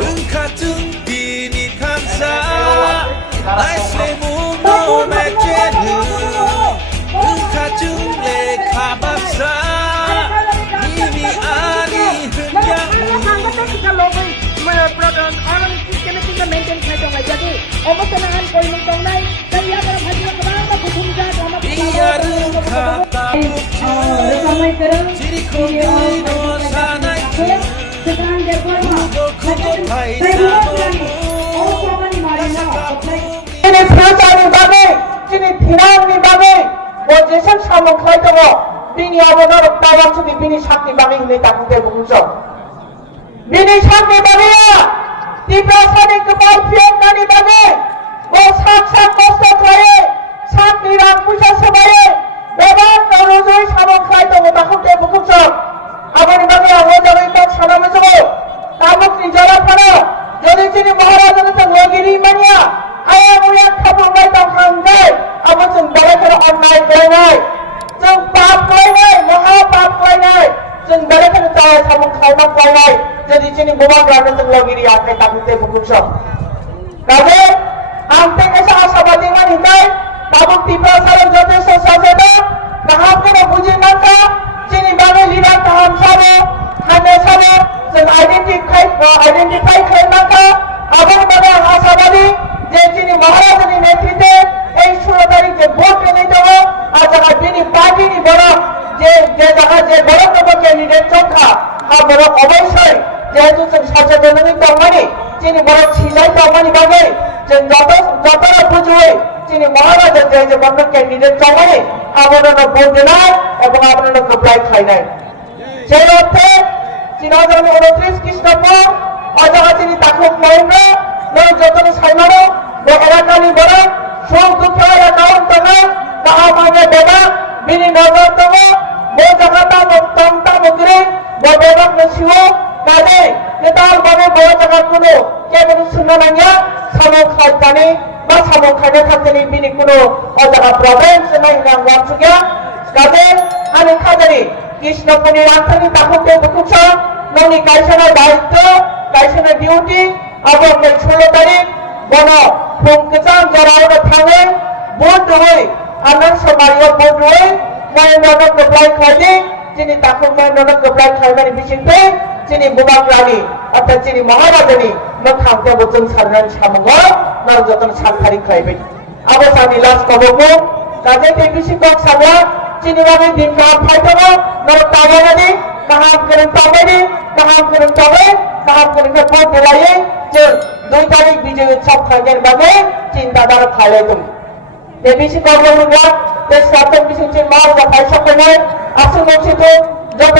Engkatun dini kansa Aislemu no mejenu Engkatun le kabaksa Nimi ali henyamu Program orang kita maintain kacau aja di omongan kau ini kau naik dan ya kalau hasil kemana kucing jaga Biar kata Ciri kopi no sanai sekarang dia তিনি প্রচারী ভাবে তিনি ফিরাউনি ভাবে ও যেসব সামক হয়তো তিনি অবদান তারা যদি তিনি সাক্ষী ভাবে হলে তাকে বুঝছ তিনি সাক্ষী ভাবে তীব্রসানি কপাল ফিরকানি ভাবে ও সাক্ষাৎ কষ্ট করে সাক্ষী রাম পূজা সবাই ব্যবহার অনুযায়ী সামক হয়তো তাকে বুঝছ আমার ভাবে অবদান সালামে যাব তাবক নিজরা পড়ো যদি তিনি মহারাজের লগিরি মানিয়া আয়া মুয়া খাবুবাই তাও খানগাই আমজন বেলেকের অন্যায় করে নাই जों পাপ করে নাই মহা পাপ করে নাই जों বেলেকের চায় সামুক খাইনা করে নাই যদি তিনি গোবা গ্রামের লগিরি আকে তাকুতে বুকুছ তবে আমতে কেসা আশাবাদী মানিতাই তাবক তীব্রসারের যথেষ্ট সচেতন কাহাম করে বুঝি নাকা তিনি বাঙে লিডার কাহাম সাবে হানে সাবে जों আইডেন্টিফাই খাইনাকা আবার বাবা আশাবাদী যে তিনি মহারাজের নেতৃত্বে এই 16 তারিখে ভোট নিতে হবে আর যারা তিনি পার্টিনি বড় যে জায়গা যে বড় কোনো ক্যান্ডিডেট সংখ্যা আর বড় অবশ্যই যেহেতু সচেতন মানে তিনি বড় ছিলাই তমানি ভাবে যে যতটা বুঝবে তিনি মহারাজের যে বড় ক্যান্ডিডেট জমানে আবরণ ভোট নাই এবং আবরণ প্রায় খাই নাই সেই অর্থে 3029 খ্রিস্টাব্দ অজাগা তিনি তাকুক মহেন্দ্র নয় যতন সাইমানো এলাকানি বড় সুখ দুঃখ এলাকাউন তবে তাহা মানে বেবা বিনি নজর তবে বো জাগাতা তমতা মগরে বো বেবাক নসিও কাজে নেতাল বাবে বড় জায়গা কোনো কেবল শুনে নাঙ্গা সামক খাইতানি বা সামক খাইতে থাকতেনি বিনি কোনো অজাগা প্রবলেম নাই নাঙ্গা চুকিয়া কাজে আমি খাজানি কৃষ্ণপুরী রাজধানী তাকুকে বুকুছ ননি কাইসনের দায়িত্ব কাইসনের ডিউটি এবং 16 তারিখ বন ফোকচান যারা থাঙে ভোট হয়ে আনন্দ সমারিও ভোট হয়ে মহেন্দ্র গোপাল খাইনি যিনি তাকে মহেন্দ্র গোপাল খাইবানি বিচিন্তে যিনি বুবাক রানী অর্থাৎ যিনি মহারাজানি খামতে বচন সারনান সামগ নর যতন 7 তারিখ খাইবেন অবসানি লাস্ট কবকো কাজে তে বিশিকক সাগা যিনি ভাবে দিন কাম ফাইতব নর তাগানি কাহাম করেন তবেনি কাহাম করেন তবে কাহাম করেন ভোট দিলায়ে যে 2 তারিখ বিজয় উৎসব খাইদের বাগে চিন্তাধারা খাইলে তুমি এই বেশি কর্মমূলক দেশ স্বার্থ বিশেষ মাল বা পয়সা পেলে আসুন যত